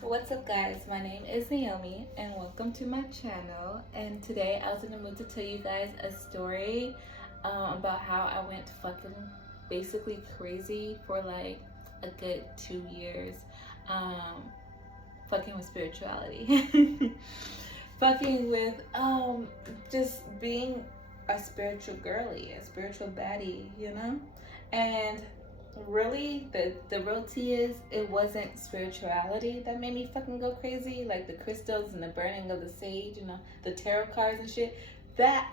What's up, guys? My name is Naomi, and welcome to my channel. And today I was in the mood to tell you guys a story about how I went fucking basically crazy for like a good 2 years. Fucking with spirituality. Fucking with just being a spiritual girly, a spiritual baddie, you know? And really the real tea is it wasn't spirituality that made me fucking go crazy, like the crystals and the burning of the sage, the tarot cards and shit. That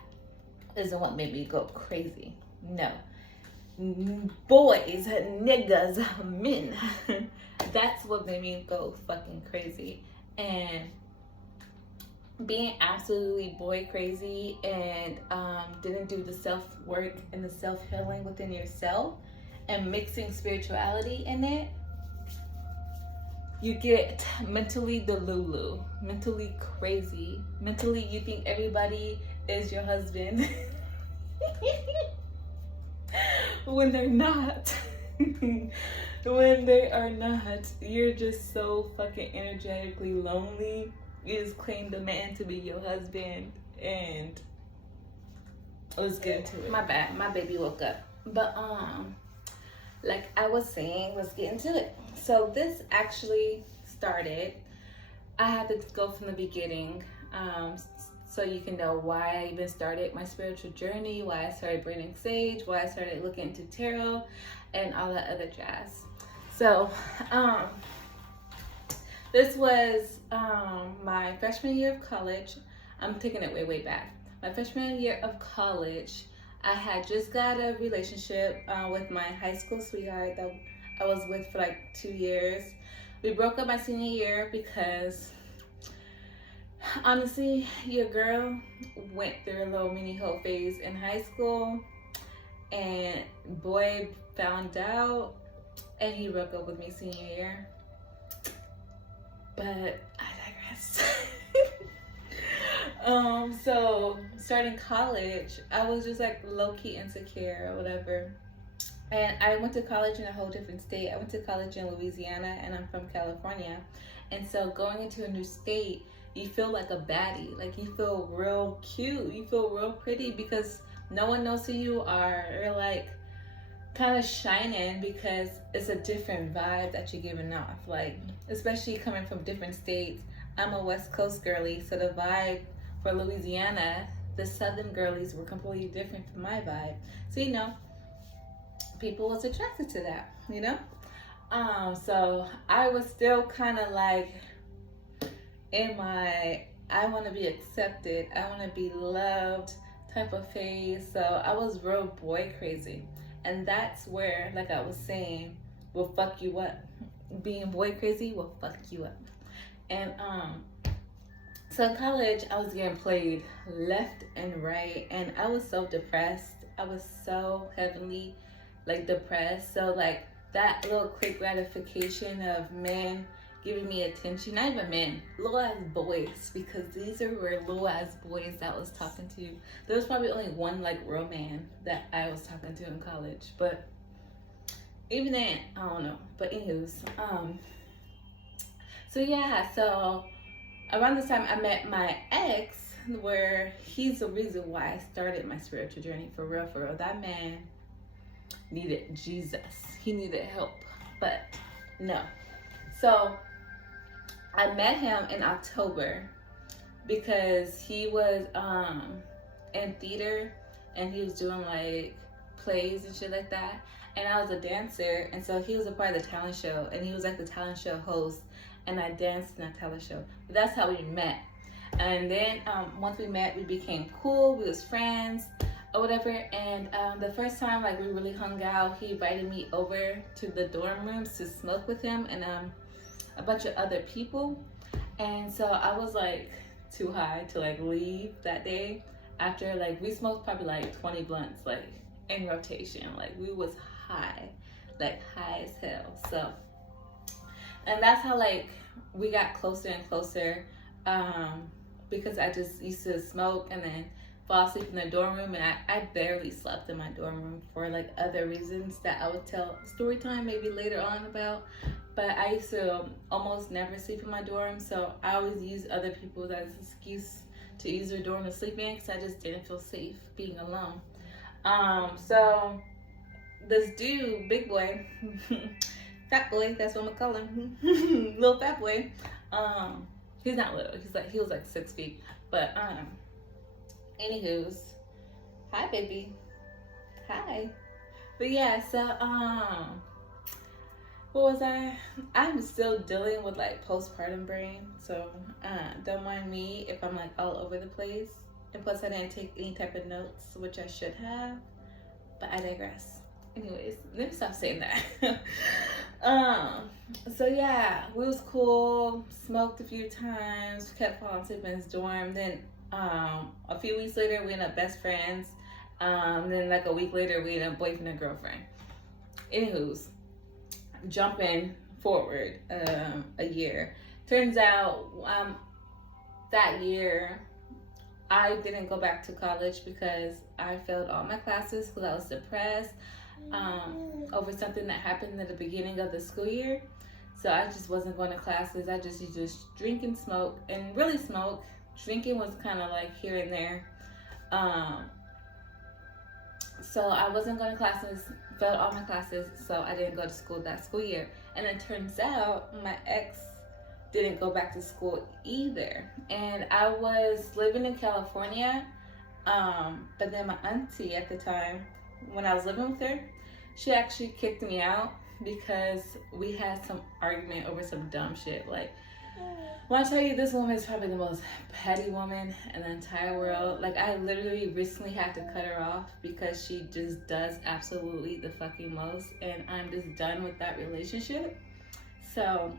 isn't what made me go crazy. No. Boys, niggas, men. That's what made me go fucking crazy. And being absolutely boy crazy and didn't do the self-work and the self-healing within yourself and mixing spirituality in it, you get mentally delulu, mentally crazy, mentally you think everybody is your husband when they're not. When they are not, you're just so fucking energetically lonely. You just claim the man to be your husband, and let's get into it. My bad, my baby woke up. But like I was saying, let's get into it. So this actually started, I had to go from the beginning, so you can know why I even started my spiritual journey, why I started burning sage, why I started looking into tarot and all that other jazz. So this was my freshman year of college. I'm taking it way back. My freshman year of college, I had just got a relationship with my high school sweetheart that I was with for like 2 years. We broke up my senior year because honestly, your girl went through a little mini hoe phase in high school, and boy found out and he broke up with me senior year. But I digress. So starting college, I was just like low-key insecure or whatever. And I went to college in a whole different state. I went to college in Louisiana, and I'm from California. And so going into a new state, you feel like a baddie. Like you feel real cute. You feel real pretty because no one knows who you are. You're like kind of shining because it's a different vibe that you're giving off. Like, especially coming from different states. I'm a West Coast girly, so the vibe for Louisiana, the Southern girlies were completely different from my vibe. So, people was attracted to that, So I was still kind of like in my, I want to be accepted, I want to be loved type of phase. So I was real boy crazy. And that's where, like I was saying, will fuck you up. Being boy crazy will fuck you up. And so in college, I was getting played left and right, and I was so depressed. I was so heavily like depressed. So like that little quick gratification of men giving me attention, not even men, little ass boys, because these were little ass boys that I was talking to. There was probably only one like real man that I was talking to in college, but even then, I don't know. But anyways, so around this time I met my ex, where he's the reason why I started my spiritual journey for real. That man needed Jesus. He needed help, but no. So I met him in October because he was in theater and he was doing like plays and shit like that. And I was a dancer, and so he was a part of the talent show, and he was like the talent show host, and I danced in that talent show. But that's how we met. And then once we met, we became cool. We was friends or whatever. And the first time like we really hung out, he invited me over to the dorm rooms to smoke with him and a bunch of other people. And so I was like too high to like leave that day. After like we smoked probably like 20 blunts like in rotation. Like we was high, like high as hell. So, and that's how like we got closer and closer, because I just used to smoke and then fall asleep in the dorm room, and I barely slept in my dorm room for like other reasons that I would tell story time maybe later on about. but I used to almost never sleep in my dorm, so I always use other people as an excuse to use their dorm to sleep in because I just didn't feel safe being alone. So this dude, big boy, fat boy, that's what I'm gonna call him, little fat boy. He's not little. He was like 6 feet. But anywho's, hi baby, hi. But yeah, so what was I? I'm still dealing with like postpartum brain, so don't mind me if I'm like all over the place. And plus, I didn't take any type of notes, which I should have. But I digress. Anyways, let me stop saying that. So yeah, we was cool. Smoked a few times. Kept falling asleep in his dorm. Then a few weeks later, we ended up best friends. Then like a week later, we ended up boyfriend and girlfriend. Anywho's, jumping forward a year. Turns out that year I didn't go back to college because I failed all my classes because I was depressed over something that happened at the beginning of the school year. So I just wasn't going to classes. I just used to drink and smoke, and really smoke. Drinking was kind of like here and there. So I wasn't going to classes, failed all my classes, so I didn't go to school that school year. And it turns out my ex didn't go back to school either. And I was living in California, but then my auntie at the time, when I was living with her, she actually kicked me out because we had some argument over some dumb shit. Like, when I tell you, this woman is probably the most petty woman in the entire world. Like, I literally recently had to cut her off because she just does absolutely the fucking most, and I'm just done with that relationship. So,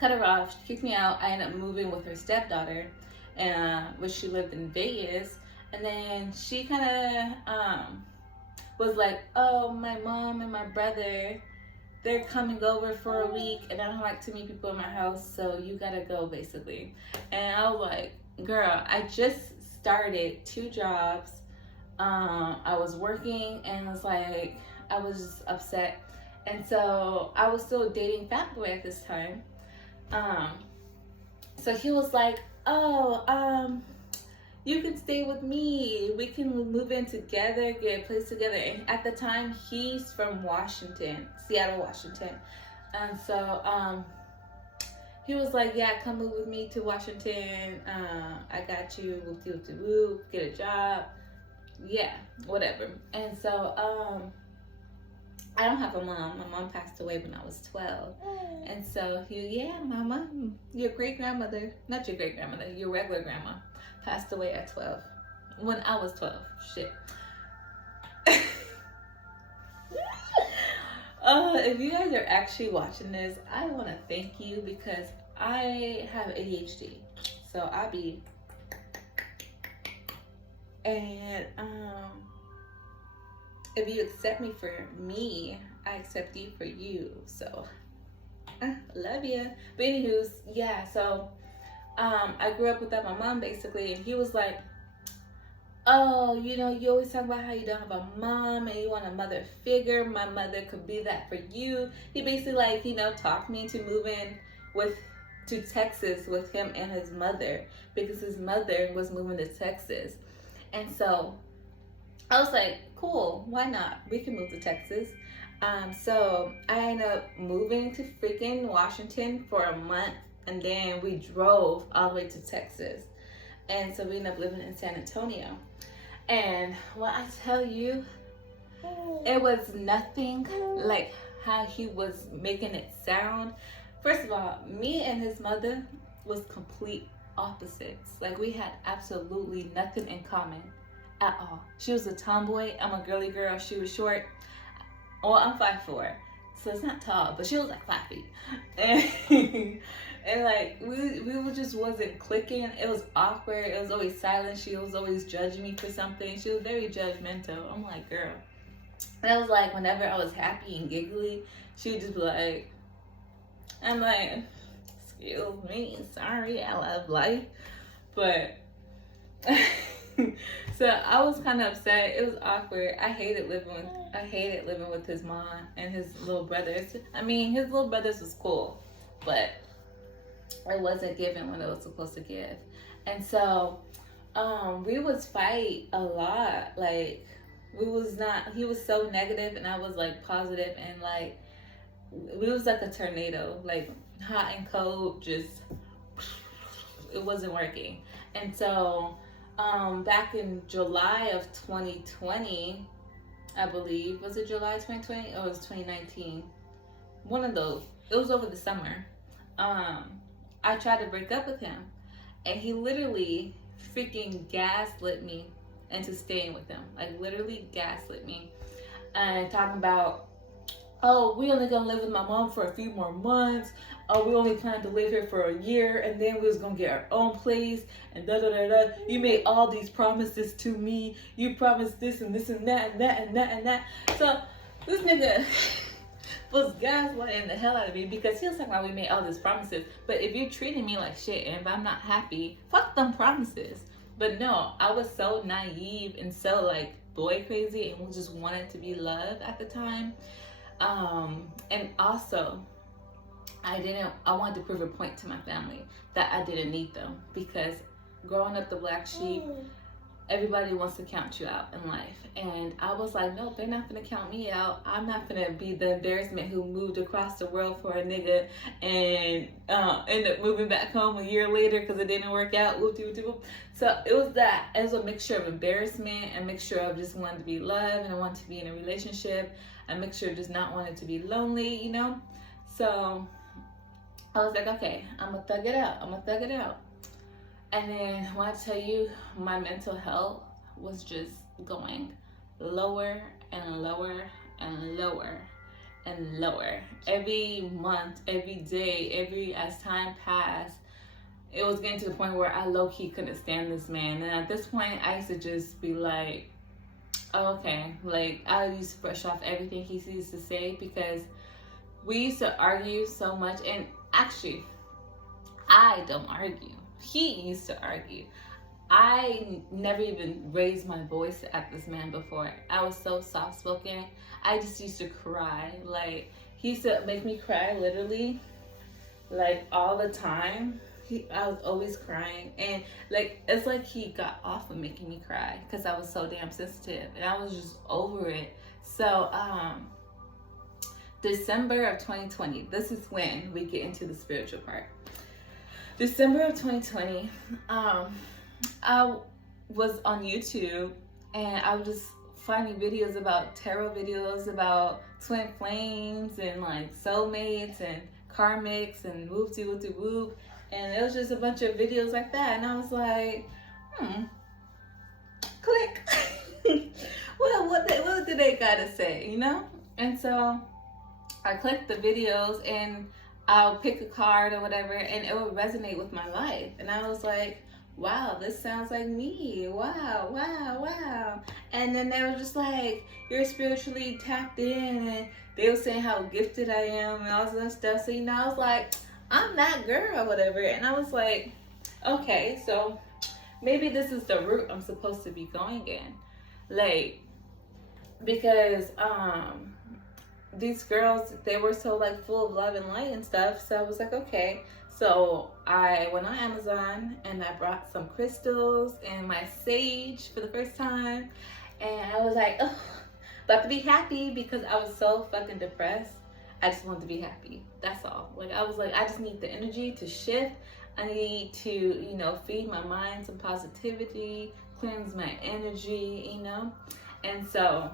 cut her off. She kicked me out. I ended up moving with her stepdaughter, which she lived in Vegas. And then she kind of was like, oh, my mom and my brother, they're coming over for a week, and I don't like to meet people in my house, so you gotta go, basically. And I was like, girl, I just started 2 jobs. I was working, and it's like, I was just upset. And so I was still dating Fat Boy at this time. So he was like, oh, you can stay with me. We can move in together, get a place together. And at the time, he's from Washington, Seattle, Washington. And so he was like, yeah, come move with me to Washington. I got you. Whoop, get a job. Yeah, whatever. And so I don't have a mom. My mom passed away when I was 12. And so yeah, mama, your great-grandmother, not your great-grandmother, your regular grandma, passed away at 12. When I was 12. Shit. If you guys are actually watching this, I want to thank you because I have ADHD. So I be... And if you accept me for me, I accept you for you. So love you. But anywho's, yeah, so I grew up without my mom basically, and he was like, oh, you know, you always talk about how you don't have a mom and you want a mother figure. My mother could be that for you. He basically, like, you know, talked me into moving to Texas with him and his mother because his mother was moving to Texas. And so I was like, cool, why not? We can move to Texas. So I ended up moving to freaking Washington for a month, and then we drove all the way to Texas. And so we ended up living in San Antonio. And when I tell you, it was nothing like how he was making it sound. First of all, me and his mother was complete opposites. Like, we had absolutely nothing in common at all. She was a tomboy. I'm a girly girl. She was short. Well, I'm 5'4", so it's not tall, but she was like 5 feet. And like, we just wasn't clicking. It was awkward. It was always silent. She was always judging me for something. She was very judgmental. I'm like, girl. And I was like, whenever I was happy and giggly, she would just be like, I'm like, excuse me, sorry, I love life. But So I was kind of upset. It was awkward. I hated living with his mom and his little brothers. I mean, his little brothers was cool, but it wasn't given when it was supposed to give. And so we was fight a lot. Like, he was so negative and I was like positive, and like we was like a tornado, like hot and cold, just it wasn't working. And so back in July of 2020, I believe, was it July 2020 or was it 2019? One of those. It was over the summer. I tried to break up with him, and he literally freaking gaslit me into staying with him. Like, literally gaslit me, and talking about, oh, we only gonna live with my mom for a few more months. Oh, we only plan to live here for a year, and then we was gonna get our own place, and da da da da. You made all these promises to me. You promised this and this and that and that and that and that. So this nigga was gaslighting the hell out of me, because he was talking about we made all these promises. But if you're treating me like shit and if I'm not happy, fuck them promises. But no, I was so naive and so like boy crazy and just wanted to be loved at the time. And also, I wanted to prove a point to my family that I didn't need them, because growing up the black sheep, everybody wants to count you out in life. And I was like, no, they're not gonna count me out. I'm not gonna be the embarrassment who moved across the world for a nigga and ended up moving back home a year later because it didn't work out. So it was that. It was a mixture of embarrassment, a mixture of just wanting to be loved and I wanted to be in a relationship, a mixture of just not wanting to be lonely, you know? So I was like, okay, I'm gonna thug it out. And then when I tell you, my mental health was just going lower and lower and lower and lower. Every month, every day, as time passed, it was getting to the point where I low-key couldn't stand this man. And at this point, I used to just be like, oh, okay. Like, I used to brush off everything he used to say, because we used to argue so much. And actually, I don't argue. He used to argue. I never even raised my voice at this man before. I was so soft-spoken. I just used to cry. Like, he used to make me cry literally, like, all the time. I was always crying. And, like, it's like he got off of making me cry because I was so damn sensitive. And I was just over it. So, December of 2020, this is when we get into the spiritual part. December of 2020, I was on YouTube and I was just finding videos about tarot videos, about twin flames and like soulmates and karmics and whoop-de-whoop-de-whoop. And it was just a bunch of videos like that. And I was like, click. Well, what did they gotta say, you know? And so I clicked the videos and I'll pick a card or whatever, and it would resonate with my life. And I was like, wow, this sounds like me. Wow, wow, wow. And then they were just like, you're spiritually tapped in. And they were saying how gifted I am and all this other stuff. So, you know, I was like, I'm that girl or whatever. And I was like, okay, so maybe this is the route I'm supposed to be going in. Like, because, these girls, they were so like full of love and light and stuff. So I was like, okay. So I went on Amazon and I brought some crystals and my sage for the first time. And I was like, oh, about to be happy, because I was so fucking depressed. I just wanted to be happy. That's all. Like, I was like, I just need the energy to shift. I need to, you know, feed my mind some positivity, cleanse my energy, you know. And so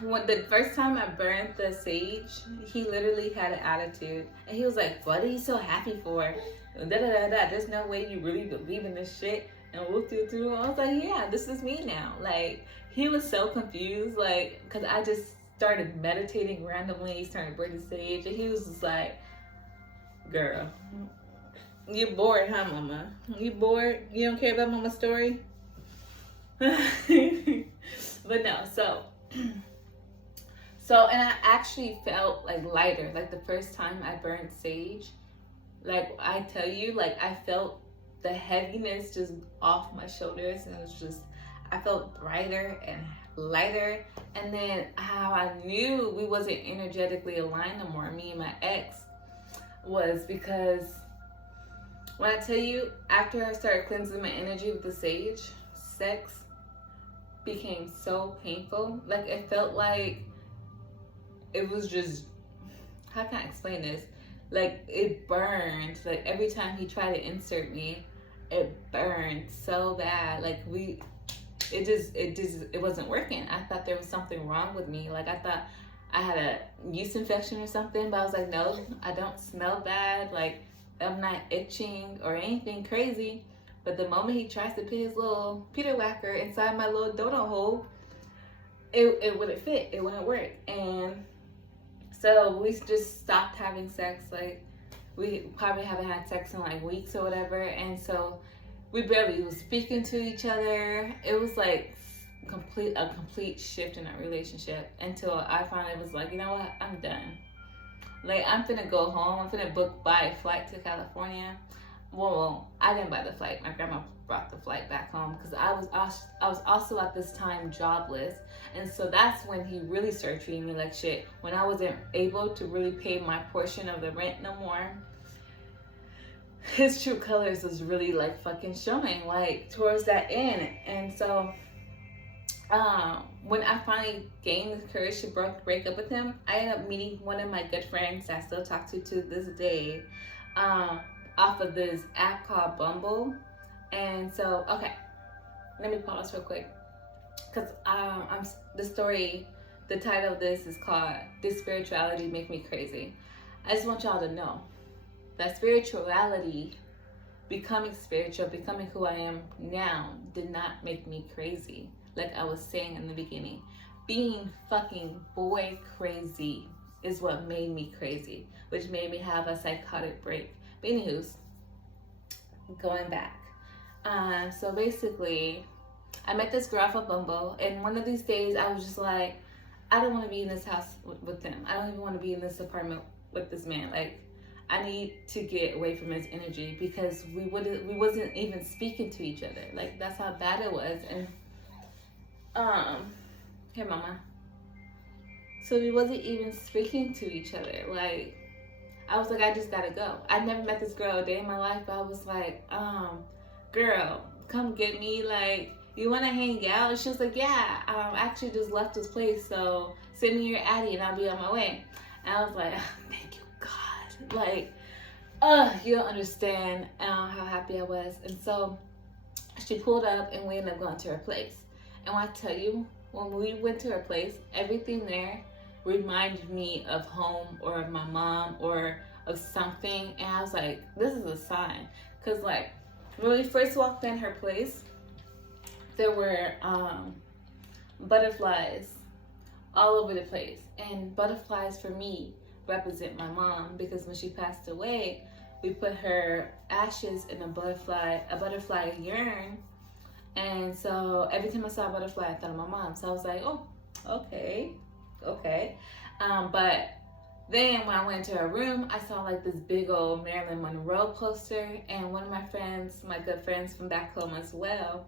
when the first time I burned the sage, he literally had an attitude, and he was like, "What are you so happy for? Da da da da. There's no way you really believe in this shit." And whoop doo doo. I was like, "Yeah, this is me now." Like, he was so confused, like, cause I just started meditating randomly, started burning sage, and he was just like, "Girl, you bored, huh, Mama? You bored? You don't care about Mama's story?" But no, so, and I actually felt like lighter, like the first time I burned sage. Like, I tell you, like, I felt the heaviness just off my shoulders, and it was just, I felt brighter and lighter. And then how I knew we wasn't energetically aligned no more, me and my ex, was because when I tell you, after I started cleansing my energy with the sage, sex became so painful. Like, it felt like it was just, how can I explain this? Like, it burned. Like, every time he tried to insert me, it burned so bad. Like, it wasn't working. I thought there was something wrong with me. Like, I thought I had a yeast infection or something, but I was like, no, I don't smell bad. Like, I'm not itching or anything crazy. But the moment he tries to put his little Peter whacker inside my little donut hole, it wouldn't fit. It wouldn't work. And so we just stopped having sex. Like, we probably haven't had sex in like weeks or whatever. And so we barely was speaking to each other. It was like a complete shift in our relationship, until I finally was like, you know what, I'm done. Like, I'm finna go home. I'm finna buy a flight to California. Well, I didn't buy the flight. My grandma brought the flight back home, because I was also at this time jobless. And so that's when he really started treating me like shit. When I wasn't able to really pay my portion of the rent no more, his true colors was really like fucking showing, like, towards that end. And so when I finally gained the courage to break up with him, I ended up meeting one of my good friends I still talk to this day, off of this app called Bumble. And so, okay, let me pause real quick, because the title of this is called "Did Spirituality Make Me Crazy?" I just want y'all to know that spirituality, becoming spiritual, becoming who I am now, did not make me crazy. Like I was saying in the beginning, being fucking boy crazy is what made me crazy, which made me have a psychotic break. But anywho's, going back. So basically, I met this girl off of Bumble, and one of these days I was just like, I don't want to be in this house with him. I don't even want to be in this apartment with this man. Like, I need to get away from his energy, because we wasn't even speaking to each other. Like, that's how bad it was. And here, mama. So we wasn't even speaking to each other. Like, I was like, I just gotta go. I never met this girl a day in my life, but I was like, girl, come get me. Like, you wanna hang out? And she was like, yeah, I actually just left this place, so send me your Addy and I'll be on my way. And I was like, thank you, God. Like, you don't understand how happy I was. And so she pulled up and we ended up going to her place. And when I tell you, when we went to her place, everything there reminded me of home or of my mom or of something. And I was like, this is a sign. Because, like, when we first walked in her place, there were butterflies all over the place. And butterflies for me represent my mom, because when she passed away, we put her ashes in a butterfly urn. And so every time I saw a butterfly, I thought of my mom. So I was like, oh, okay. But then when I went into her room, I saw like this big old Marilyn Monroe poster. And one of my friends, my good friends from back home as well,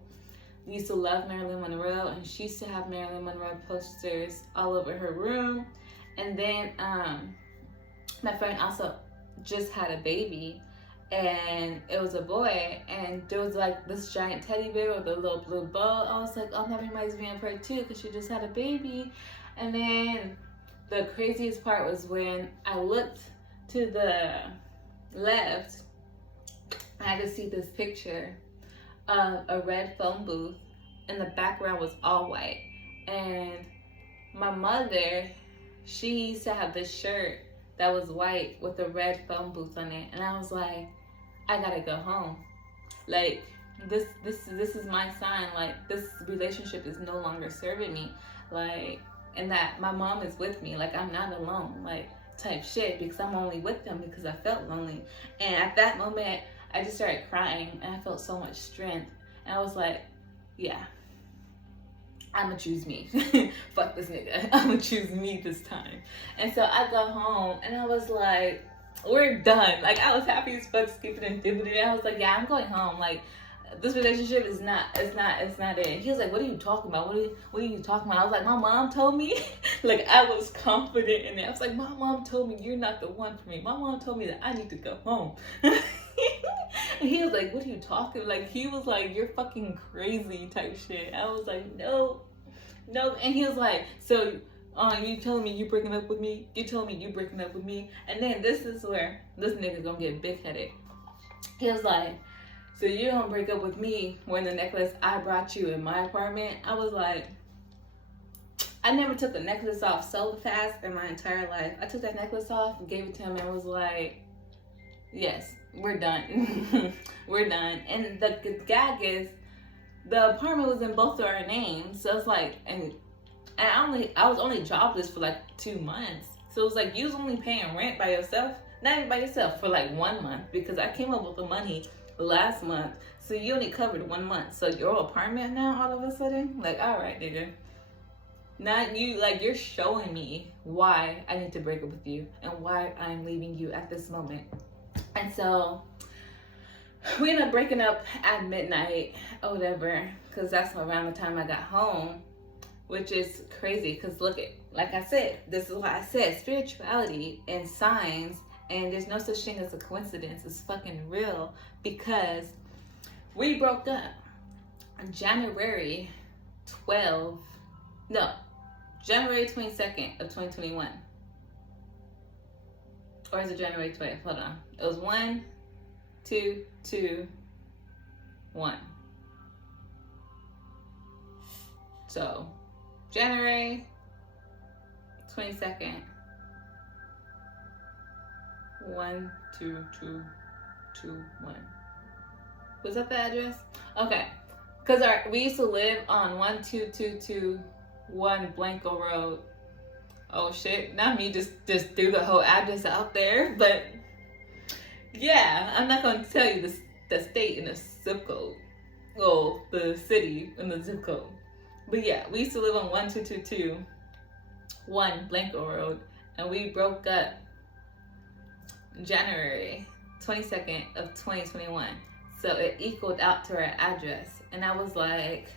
used to love Marilyn Monroe. And she used to have Marilyn Monroe posters all over her room. And then my friend also just had a baby. And it was a boy, and there was like this giant teddy bear with a little blue bow. I was like, oh, that reminds me of her too, because she just had a baby. And then the craziest part was when I looked to the left, I could see this picture of a red phone booth, and the background was all white. And my mother, she used to have this shirt that was white with a red phone booth on it. And I was like, I gotta go home. Like, this is my sign. Like, this relationship is no longer serving me. Like, and that my mom is with me. Like, I'm not alone. Like, type shit, because I'm only with them because I felt lonely. And at that moment, I just started crying, and I felt so much strength. And I was like, yeah, I'ma choose me. Fuck this nigga. I'ma choose me this time. And so I got home, and I was like, we're done. Like, I was happy as fuck, skipping and dibbling. I was like, yeah, I'm going home. Like, this relationship is not, it's not it. He was like, what are you talking about? What are you talking about? I was like, my mom told me. Like, I was confident in it. I was like, my mom told me you're not the one for me. My mom told me that I need to go home. And he was like, what are you talking? Like, he was like, you're fucking crazy type shit. I was like, no. And he was like, so you telling me you breaking up with me? You telling me you breaking up with me? And then this is where this nigga's gonna get big headed. He was like, so you don't break up with me wearing the necklace I brought you in my apartment? I was like, I never took a necklace off so fast in my entire life. I took that necklace off and gave it to him and was like, yes, we're done. We're done. And the gag is, the apartment was in both of our names. So it's like, and I was only jobless for like 2 months. So it was like, you was only paying rent by yourself, not even by yourself, for like 1 month, because I came up with the money last month. So you only covered 1 month. So your apartment now all of a sudden? Like, all right, nigga. Not you, like, you're showing me why I need to break up with you and why I'm leaving you at this moment. And so we ended up breaking up at midnight or whatever, because that's around the time I got home, which is crazy. Because look, like I said, this is why I said spirituality and signs, and there's no such thing as a coincidence. It's fucking real, because we broke up on January 22nd of 2021. Or is it January 12th? Hold on. It was 1, 2, 2, 1. So, January 22nd. 1, 2, 2, 2, 1. Was that the address? Okay. Because we used to live on 12221 Blanco Road. Oh shit, not me just threw the whole address out there, but yeah, I'm not going to tell you the state and the zip code. Well, the city and the zip code. But yeah, we used to live on 12221 Blanco Road, and we broke up January 22nd of 2021. So it equaled out to our address. And I was like,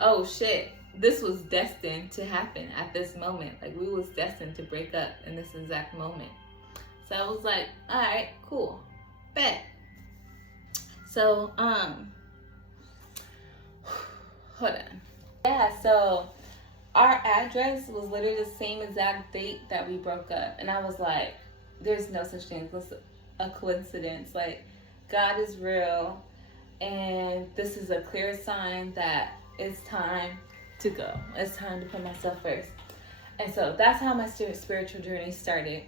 oh shit, this was destined to happen at this moment. Like, we was destined to break up in this exact moment. So I was like, all right, cool, bet. So, hold on. Yeah, so our address was literally the same exact date that we broke up. And I was like, there's no such thing as a coincidence. Like, God is real, and this is a clear sign that it's time to go. It's time to put myself first. And so that's how my spiritual journey started.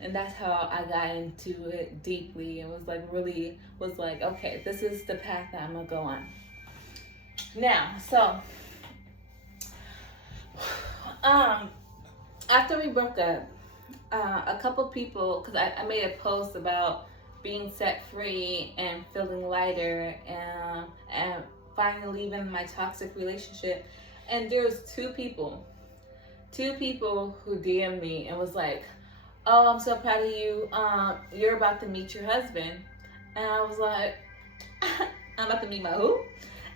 And that's how I got into it deeply, and was like, okay, this is the path that I'm gonna go on. Now, so after we broke up, a couple people, because I made a post about being set free and feeling lighter, and finally leaving my toxic relationship. And there was two people who DM'd me and was like, oh, I'm so proud of you. You're about to meet your husband. And I was like, I'm about to meet my who?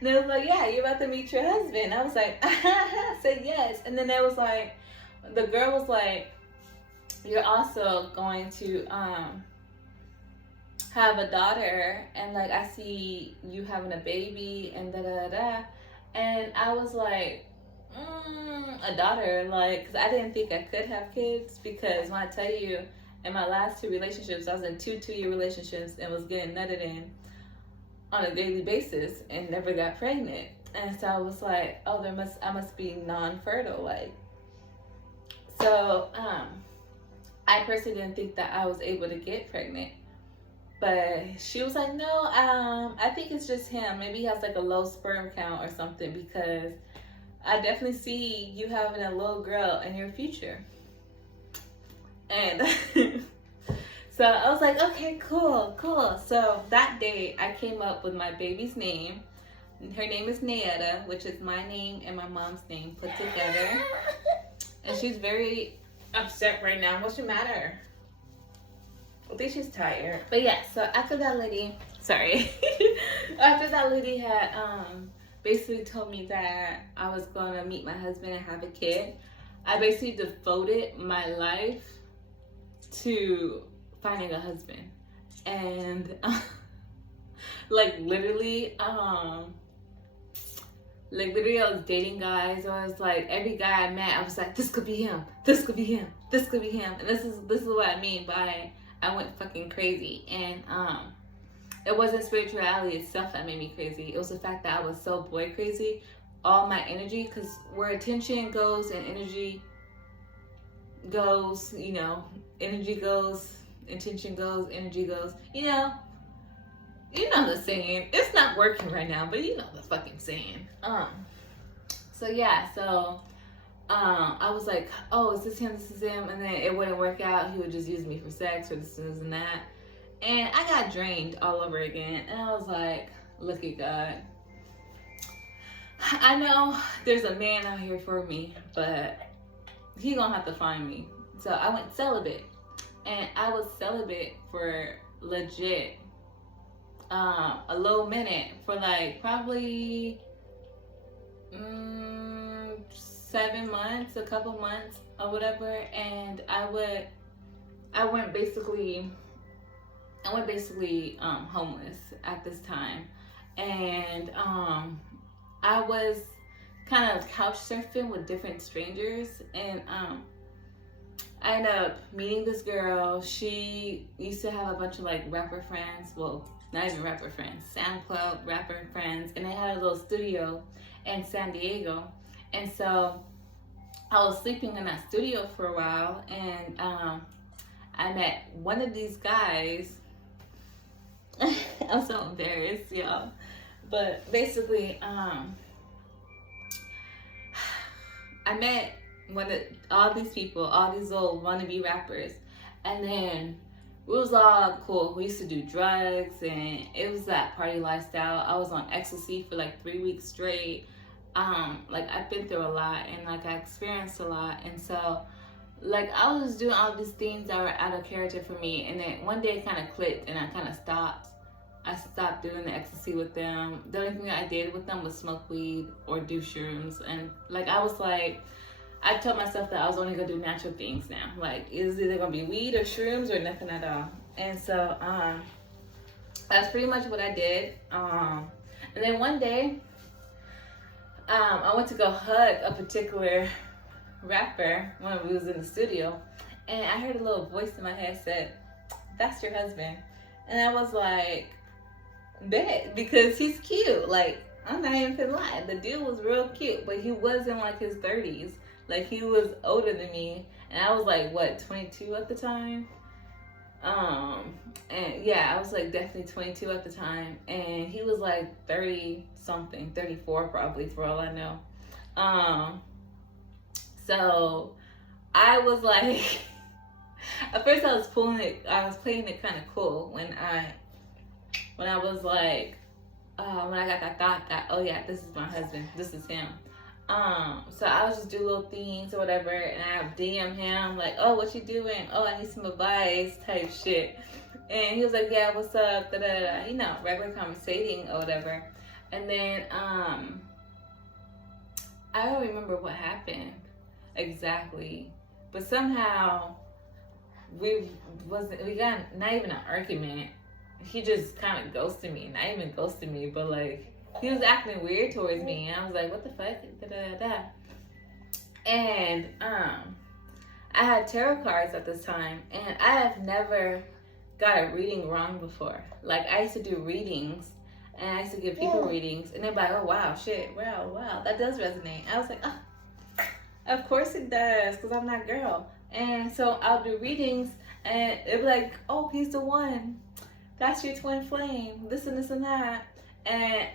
And they was like, yeah, you're about to meet your husband. I was like, I said yes. And then they was like, the girl was like, you're also going to have a daughter, and like, I see you having a baby, and da-da-da-da. And I was like, a daughter, like, because I didn't think I could have kids, because when I tell you, in my last 2 relationships, I was in 2-year relationships and was getting nutted in on a daily basis and never got pregnant. And so I was like, oh, I must be non-fertile, like. So I personally didn't think that I was able to get pregnant. But she was like, no, I think it's just him. Maybe he has like a low sperm count or something, because I definitely see you having a little girl in your future. And so I was like, okay, cool. So that day I came up with my baby's name. Her name is Nayetta, which is my name and my mom's name put together. And she's very upset right now. What's the matter? think she's tired. But yeah, so after that lady, sorry, after that lady had basically told me that I was gonna meet my husband and have a kid, I basically devoted my life to finding a husband. And like literally I was dating guys, or I was like, every guy I met, I was like, this could be him, this could be him, this could be him. And this is what I mean by I went fucking crazy. And it wasn't spirituality itself that made me crazy. It was the fact that I was so boy crazy. All my energy, because where attention goes and energy goes, you know, energy goes, intention goes, energy goes, you know the saying. It's not working right now, but you know the fucking saying. So yeah, I was like, oh, is this him, this is him, and then it wouldn't work out. He would just use me for sex or this and that, and I got drained all over again. And I was like, look at God, I know there's a man out here for me, but he gonna have to find me. So I went celibate, and I was celibate for legit a little minute, for like probably 7 months, a couple months or whatever. And I went basically homeless at this time. And I was kind of couch surfing with different strangers, and I ended up meeting this girl. She used to have a bunch of like rapper friends, well, not even rapper friends, SoundCloud rapper friends, and they had a little studio in San Diego. And so I was sleeping in that studio for a while, and I met one of these guys. I'm so embarrassed, y'all. But basically, I met all these people, all these little wannabe rappers, and then we was all cool. We used to do drugs, and it was that party lifestyle. I was on ecstasy for like 3 weeks straight. Like I've been through a lot, and like I experienced a lot, and so like I was doing all these things that were out of character for me. And then one day it kind of clicked, and I kind of stopped. I stopped doing the ecstasy with them. The only thing I did with them was smoke weed or do shrooms. And like I was like, I told myself that I was only gonna do natural things now. Like it's either gonna be weed or shrooms or nothing at all. And so that's pretty much what I did. And then one day I went to go hug a particular rapper when we was in the studio, and I heard a little voice in my head said, "That's your husband." And I was like, bet, because he's cute. Like, I'm not even gonna lie, the dude was real cute, but he was in like his 30s. Like, he was older than me, and I was like, what, 22 at the time? And yeah, I was like definitely 22 at the time, and he was like 30 something, 34 probably, for all I know. So I was like, at first I was playing it kind of cool when I was like, when I got that thought that, oh yeah, this is my husband, this is him. So I was just do little things or whatever, and I would DM him like, oh, what you doing? Oh, I need some advice type shit. And he was like, yeah, what's up? Da, da, da. You know, regular conversating or whatever. And then I don't remember what happened exactly, but somehow we got not even an argument. He just kind of ghosted me. Not even ghosted me, but like he was acting weird towards me, and I was like, what the fuck? Da, da, da, da. And I had tarot cards at this time, and I have never got a reading wrong before. Like, I used to do readings, and I used to give people readings, and they're like, oh wow, shit, wow, that does resonate. I was like, oh, of course it does, because I'm that girl. And so I'll do readings, and it'd be like, oh, he's the one. That's your twin flame, this and this and that. And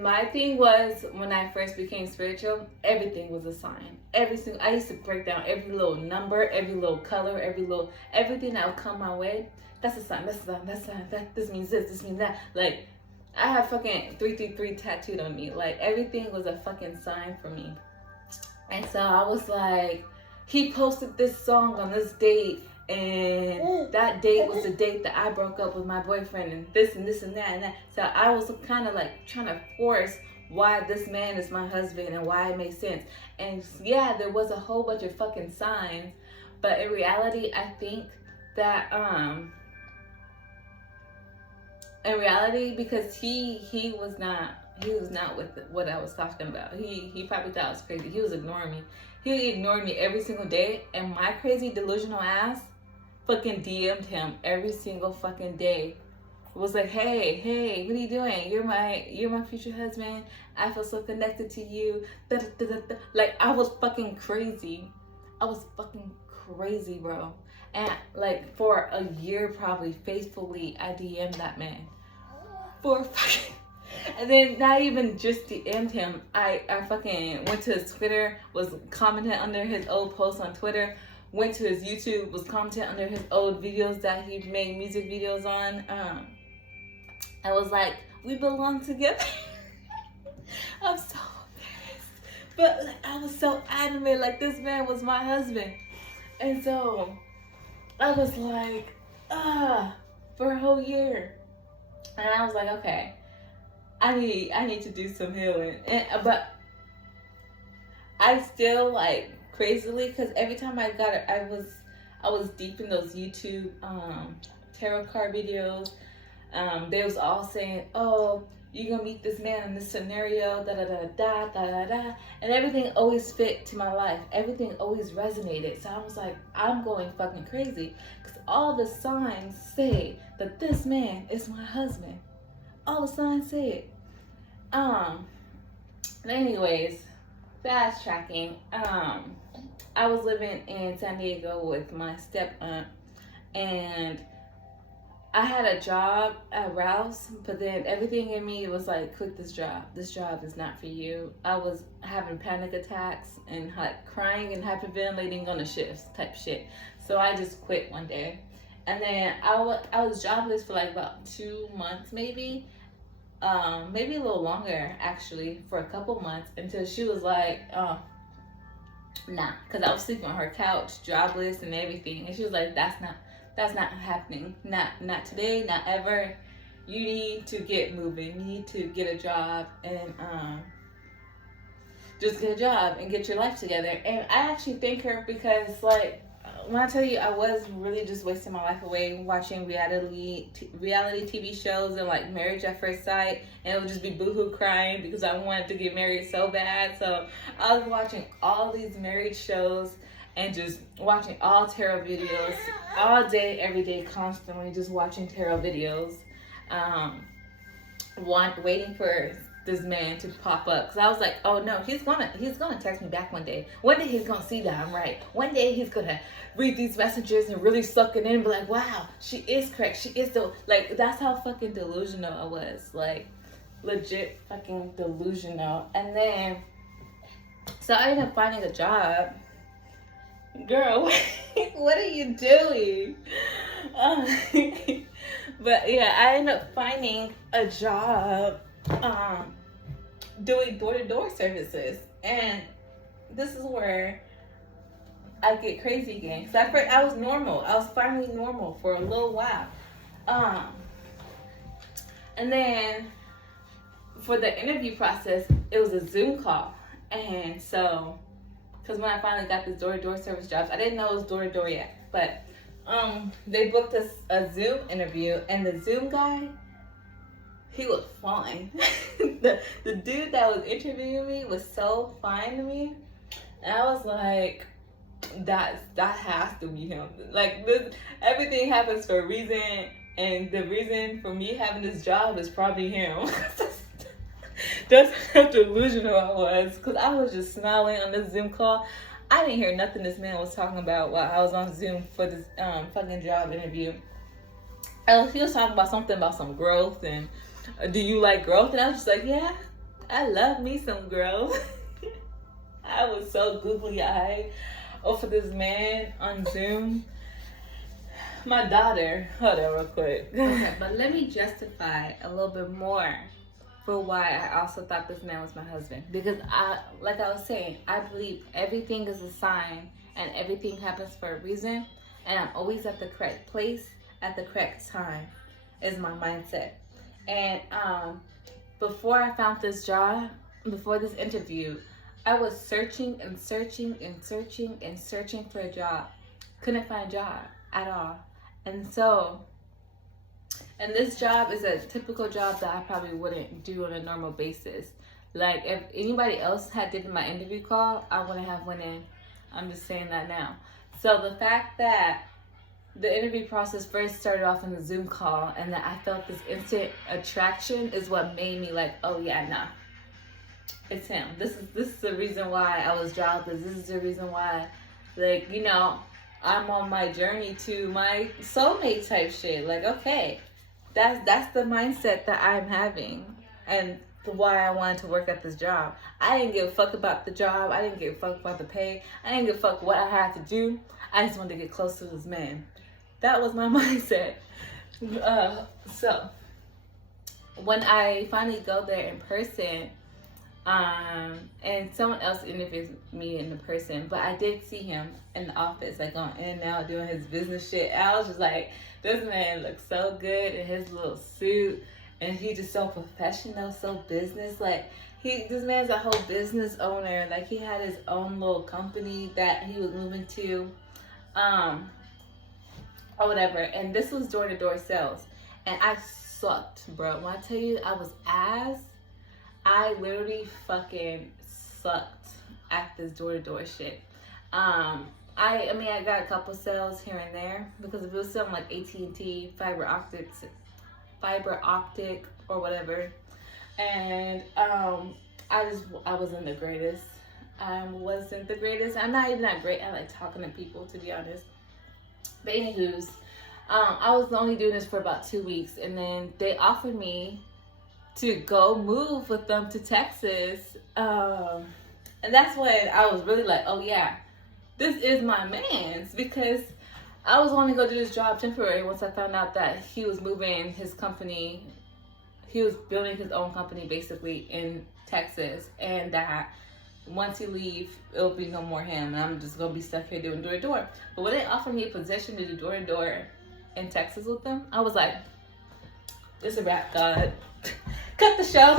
my thing was, when I first became spiritual, everything was a sign. I used to break down every little number, every little color, everything that would come my way. That's a sign, that's a sign, that's a sign, this means this means that. Like, I have fucking 333 tattooed on me. Like, everything was a fucking sign for me. And so I was like, he posted this song on this date, And that date was the date that I broke up with my boyfriend, and this and this and that and that. So I was kind of like trying to force why this man is my husband and why it makes sense. And yeah, there was a whole bunch of fucking signs, but in reality, I think that in reality, because he was not with what I was talking about. He probably thought I was crazy. He was ignoring me. He ignored me every single day, and my crazy delusional ass fucking DM'd him every single fucking day. It was like, hey, what are you doing? You're my future husband. I feel so connected to you. Da, da, da, da, da. Like, I was fucking crazy. I was fucking crazy, bro. And like for a year, probably faithfully, I DM'd that man. For fucking. And then not even just DM'd him. I fucking went to his Twitter, was commenting under his old posts on Twitter. Went to his YouTube, was commenting under his old videos that he made music videos on. I was like, we belong together. I'm so embarrassed. But like, I was so adamant, like this man was my husband. And so I was like, for a whole year. And I was like, okay, I need to do some healing. But I still like crazily, because every time I got it, I was deep in those YouTube tarot card videos. They was all saying, oh, you're gonna meet this man in this scenario, da da da da da da da, and everything always fit to my life. Everything always resonated. So I was like, I'm going fucking crazy, because all the signs say that this man is my husband. All the signs say it. Anyways, fast tracking. I was living in San Diego with my step aunt, and I had a job at Rouse, but then everything in me was like, quit this job. This job is not for you. I was having panic attacks and crying and hyperventilating on the shifts type shit. So I just quit one day. And then I was jobless for like about 2 months maybe. Maybe a little longer actually, for a couple months, until she was like, nah, because I was sleeping on her couch, jobless and everything. And she was like, that's not happening. Not today, not ever. You need to get moving. You need to get a job and just get a job and get your life together. And I actually thank her, because like, when I tell you, I was really just wasting my life away watching reality TV shows and like Marriage at First Sight, and it would just be boohoo crying because I wanted to get married so bad. So I was watching all these marriage shows and just watching all tarot videos all day, every day, constantly just watching tarot videos, waiting for this man to pop up, because I was like, oh no, he's gonna text me back one day. One day he's gonna see that I'm right. One day he's gonna read these messages and really suck it in and be like, wow, she is correct. She is like, that's how fucking delusional I was. Like, legit fucking delusional. And then, so I ended up finding a job. Girl, what are you doing? But yeah, I ended up finding a job doing door-to-door services, and this is where I get crazy again. So I was normal. I was finally normal for a little while, and then for the interview process, it was a Zoom call. And so, because when I finally got this door-to-door service jobs, I didn't know it was door-to-door yet, but they booked us a Zoom interview, and the Zoom guy, he was fine. the dude that was interviewing me was so fine to me. And I was like, that has to be him. Like, everything happens for a reason, and the reason for me having this job is probably him. That's how delusional I was, because I was just smiling on this Zoom call. I didn't hear nothing this man was talking about while I was on Zoom for this fucking job interview. He was talking about something about some growth and do you like growth? And I was just like, yeah, I love me some growth. I was so googly-eyed over this man on Zoom. My daughter, hold on real quick. Okay, but let me justify a little bit more for why I also thought this man was my husband. Because like I was saying, I believe everything is a sign and everything happens for a reason. and I'm always at the correct place at the correct time is my mindset. And before I found this job, before this interview, I was searching and searching and searching and searching for a job. Couldn't find a job at all. And this job is a typical job that I probably wouldn't do on a normal basis. Like, if anybody else had did my interview call, I wouldn't have went in. I'm just saying that now. So the fact that the interview process first started off in the Zoom call and that I felt this instant attraction is what made me like, oh yeah, nah. It's him. This is the reason why I was jobless. This is the reason why, like, you know, I'm on my journey to my soulmate type shit. Like, okay, that's the mindset that I'm having, and why I wanted to work at this job. I didn't give a fuck about the job. I didn't give a fuck about the pay. I didn't give a fuck what I had to do. I just wanted to get close to this man. That was my mindset. So when I finally go there in person, and someone else interviewed me in person, but I did see him in the office, like on in and out doing his business shit. I was just like, this man looks so good in his little suit, and he just so professional, so business. Like, this man's a whole business owner. Like, he had his own little company that he was moving to, or whatever. And this was door-to-door sales, and I sucked, bro. When I tell you I was ass, I literally fucking sucked at this door-to-door shit. I mean, I got a couple sales here and there because if it was something like AT&T, fiber optic or whatever, and I wasn't the greatest. I'm not even that great at like talking to people, to be honest. But anywho's, I was only doing this for about 2 weeks, and then they offered me to go move with them to Texas. And that's when I was really like, oh yeah, this is my man's, because I was only going to do this job temporary once I found out that he was moving his company. He was building his own company basically in Texas, and that once he leave, it'll be no more him, and I'm just going to be stuck here doing door-to-door. But when they offered me a position to do door-to-door in Texas with them, I was like, it's a wrap, God. Cut the show.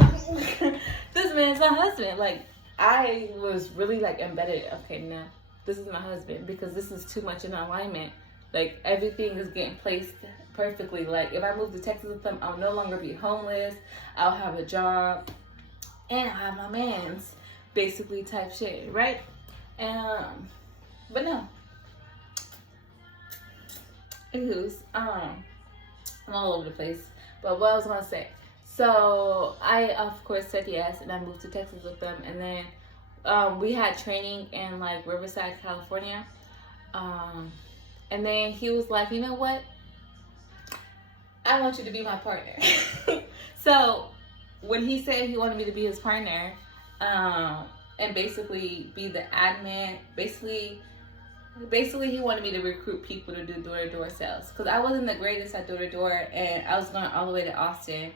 This man's my husband. Like, I was really like embedded. Okay, no, this is my husband, because this is too much in alignment. Like, everything is getting placed perfectly. Like, if I move to Texas with them, I'll no longer be homeless. I'll have a job, and I'll have my man's, basically, type shit, right? But no. Anywho's, I'm all over the place. But what I was gonna say. So I, of course, said yes, and I moved to Texas with them. And then we had training in like Riverside, California. And then he was like, you know what? I want you to be my partner. So when he said he wanted me to be his partner, and basically be the admin, basically he wanted me to recruit people to do door-to-door sales, because I wasn't the greatest at door-to-door, and I was going all the way to Austin,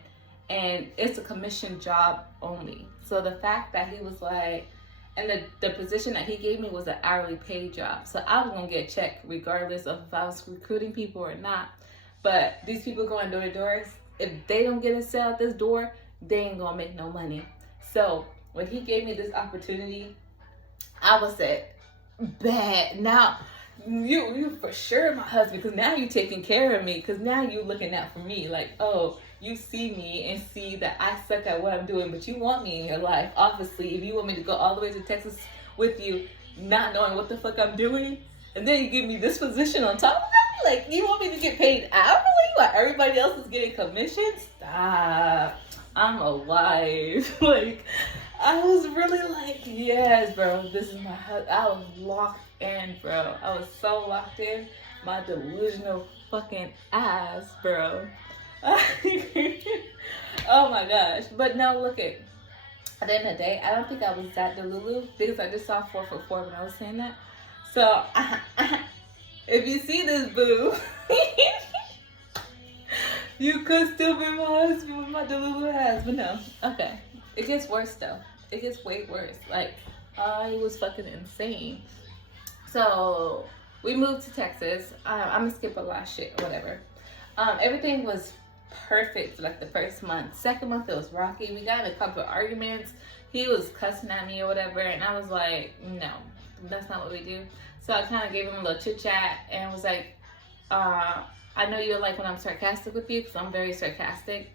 and it's a commission job only. So the fact that he was like, and the position that he gave me was an hourly paid job, so I was gonna get a check regardless of if I was recruiting people or not. But these people going door to door, if they don't get a sale at this door, they ain't gonna make no money. So when he gave me this opportunity, I was said, bad. Now you for sure my husband, because now you taking care of me, because now you looking out for me. Like, oh, you see me and see that I suck at what I'm doing, but you want me in your life. Obviously, if you want me to go all the way to Texas with you, not knowing what the fuck I'm doing, and then you give me this position on top of that, like, you want me to get paid hourly while everybody else is getting commission? Stop. I'm alive. Like, I was really like, yes, bro, this is my husband. I was locked in, bro. I was so locked in. My delusional fucking ass, bro. Oh my gosh. But no, look at the end of the day, I don't think I was that delulu, because I just saw 4 for 4 when I was saying that. So if you see this, boo, you could still be my husband with my delulu ass. But no, okay, it gets worse though. It gets way worse. Like, I was fucking insane. So We moved to Texas. I'm gonna skip a lot of shit or whatever. Everything was perfect for like the first month. Second month it was rocky. We got in a couple of arguments. He was cussing at me or whatever, and I was like, no, that's not what we do. So I kind of gave him a little chit chat and was like, I know you like when I'm sarcastic with you because I'm very sarcastic.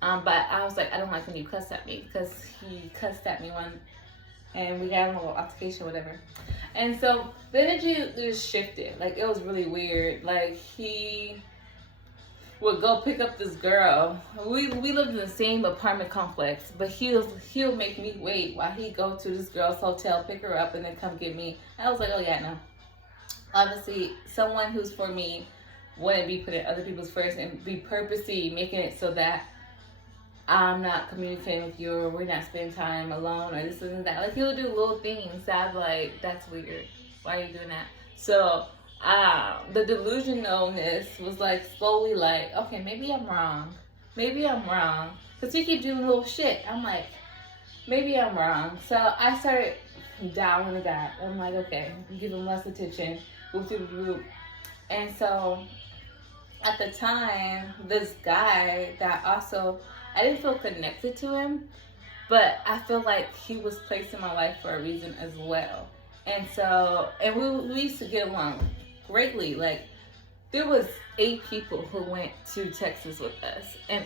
But I was like, I don't like when you cuss at me, because he cussed at me one, and we got in a little altercation, whatever. And so the energy just shifted. Like, it was really weird. Like, he would go pick up this girl. We lived in the same apartment complex, but he'll make me wait while he go to this girl's hotel, pick her up, and then come get me. And I was like, oh yeah, no. Obviously, someone who's for me wouldn't be putting other people's first and be purposely making it so that I'm not communicating with you, or we're not spending time alone, or this and that. Like, he'll do little things that I'm like, that's weird. Why are you doing that? So the delusionalness was like slowly like, okay, maybe I'm wrong. Maybe I'm wrong. Because he keep doing little shit. I'm like, maybe I'm wrong. So I started down that. I'm like, okay, give him less attention. And so at the time, this guy that also, I didn't feel connected to him, but I feel like he was placed in my life for a reason as well. And so, and we used to get along greatly. Like, there was 8 people who went to Texas with us, and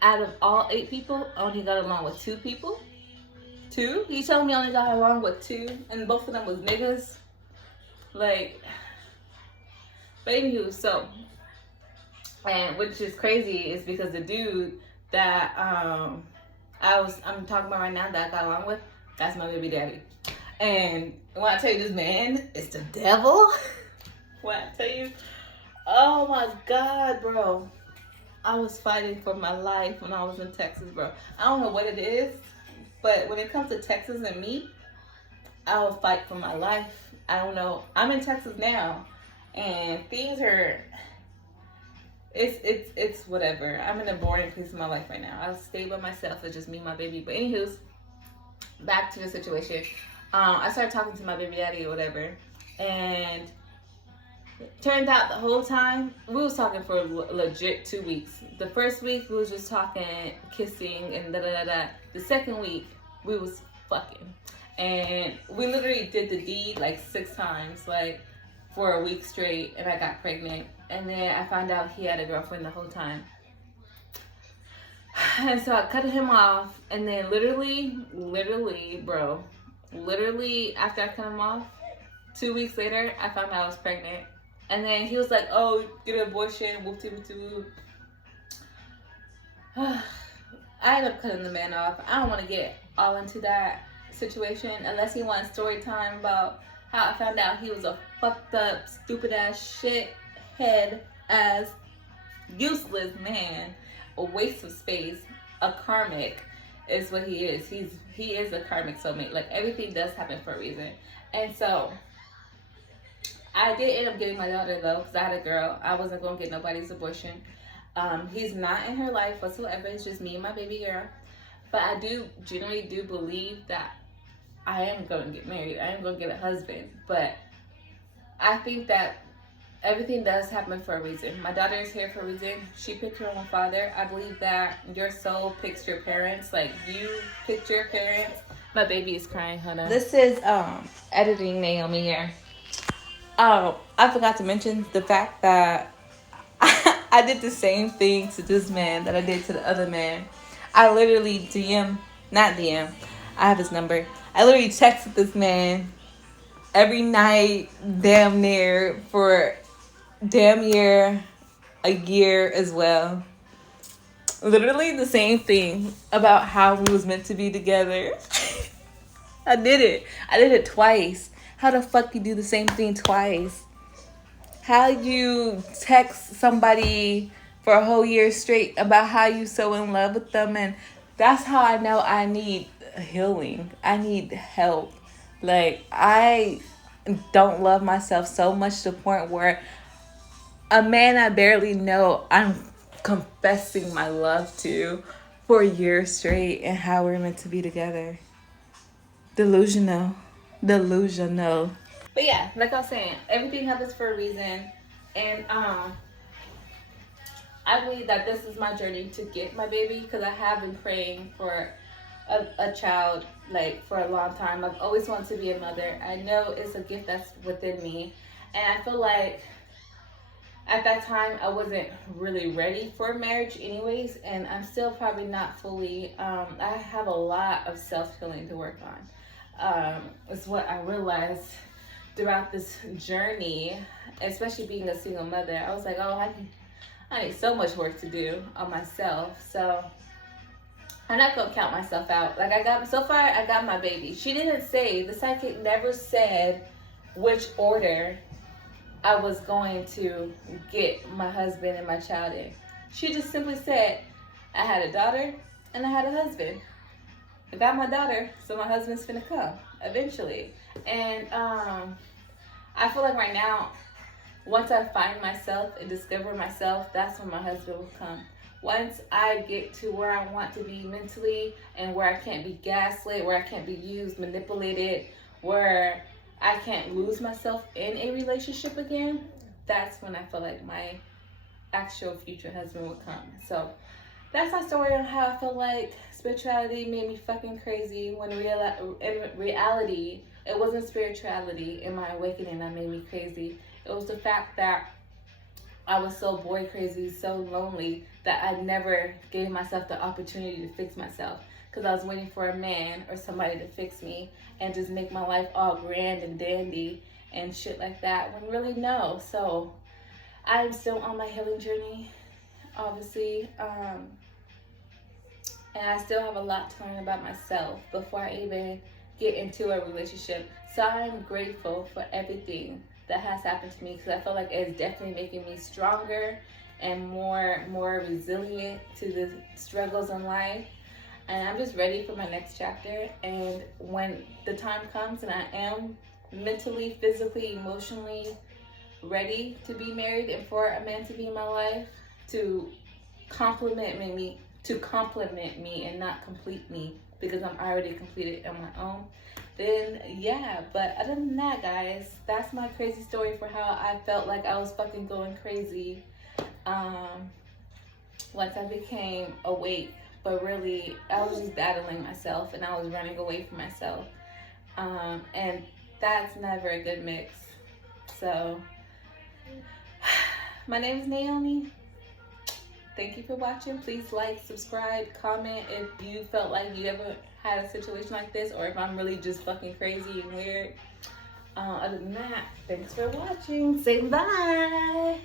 out of all 8 people, I only got along with 2 people. 2? He told me I only got along with 2, and both of them was niggas. Like, but anywho, so, and which is crazy is because the dude that I'm talking about right now that I got along with, that's my baby daddy. And when I tell you this man is the devil, when I tell you, oh my God, bro. I was fighting for my life when I was in Texas, bro. I don't know what it is, but when it comes to Texas and me, I will fight for my life. I don't know. I'm in Texas now, and things are, it's whatever. I'm in a boring place in my life right now. I'll stay by myself. It's just me and my baby. But anywho's, back to the situation. I started talking to my baby daddy or whatever, and it turned out the whole time we was talking for legit 2 weeks. The first week we was just talking, kissing, and da da da da. The second week we was fucking, and we literally did the deed like 6 times, like for a week straight, and I got pregnant. And then I found out he had a girlfriend the whole time. And so I cut him off, and then literally, bro, after I cut him off, 2 weeks later, I found out I was pregnant. And then he was like, oh, get an abortion, whoop-de-whoop-de-whoop. I ended up cutting the man off. I don't want to get all into that situation unless he wants story time about how I found out he was a fucked up, stupid ass shit head ass useless man, a waste of space, a karmic is what he is. He is a karmic soulmate. Like, everything does happen for a reason. And so I did end up getting my daughter though, because I had a girl. I wasn't gonna get nobody's abortion. He's not in her life whatsoever. It's just me and my baby girl. But I do generally do believe that I am gonna get married. I am gonna get a husband. But I think that everything does happen for a reason. My daughter is here for a reason. She picked her own father. I believe that your soul picks your parents. Like, you picked your parents. My baby is crying. Hold on. This is editing Naomi here. Oh, I forgot to mention the fact that I did the same thing to this man that I did to the other man. I literally I have his number. I literally texted this man every night, damn near, for damn near a year as well. Literally the same thing about how we was meant to be together. I did it twice. How the fuck you do the same thing twice? How you text somebody for a whole year straight about how you so in love with them, and that's how I know I need healing. I need help. Like, I don't love myself so much to the point where a man I barely know, I'm confessing my love to for a year straight, and how we're meant to be together. Delusional. But yeah, like I was saying, everything happens for a reason. And I believe that this is my journey to get my baby, because I have been praying for a child like for a long time. I've always wanted to be a mother. I know it's a gift that's within me, and I feel like at that time I wasn't really ready for marriage anyways, and I'm still probably not fully. I have a lot of self-healing to work on. It's what I realized throughout this journey, especially being a single mother. I was like, oh, I need so much work to do on myself. So I'm not gonna count myself out. Like, I got my baby. She didn't say, the psychic never said which order I was going to get my husband and my child in. She just simply said, I had a daughter and I had a husband. I got my daughter, so my husband's finna come eventually. And I feel like right now, once I find myself and discover myself, that's when my husband will come. Once I get to where I want to be mentally, and where I can't be gaslit, where I can't be used, manipulated, where I can't lose myself in a relationship again, that's when I feel like my actual future husband will come. So that's my story on how I feel like spirituality made me fucking crazy, when in reality, it wasn't spirituality in my awakening that made me crazy. It was the fact that I was so boy crazy, so lonely, that I never gave myself the opportunity to fix myself, because I was waiting for a man or somebody to fix me and just make my life all grand and dandy and shit like that, when really no. So I'm still on my healing journey, obviously, and I still have a lot to learn about myself before I even get into a relationship. So I'm grateful for everything that has happened to me, because I feel like it's definitely making me stronger and more resilient to the struggles in life. And I'm just ready for my next chapter. And when the time comes and I am mentally, physically, emotionally ready to be married and for a man to be in my life, to compliment me and not complete me, because I'm already completed on my own, then yeah. But other than that, guys, that's my crazy story for how I felt like I was fucking going crazy once I became awake. But really, I was just battling myself, and I was running away from myself, and that's never a good mix. So my name is Naomi. Thank you for watching. Please like, subscribe, comment if you felt like you ever had a situation like this, or if I'm really just fucking crazy and weird. Other than that, thanks for watching. Say bye.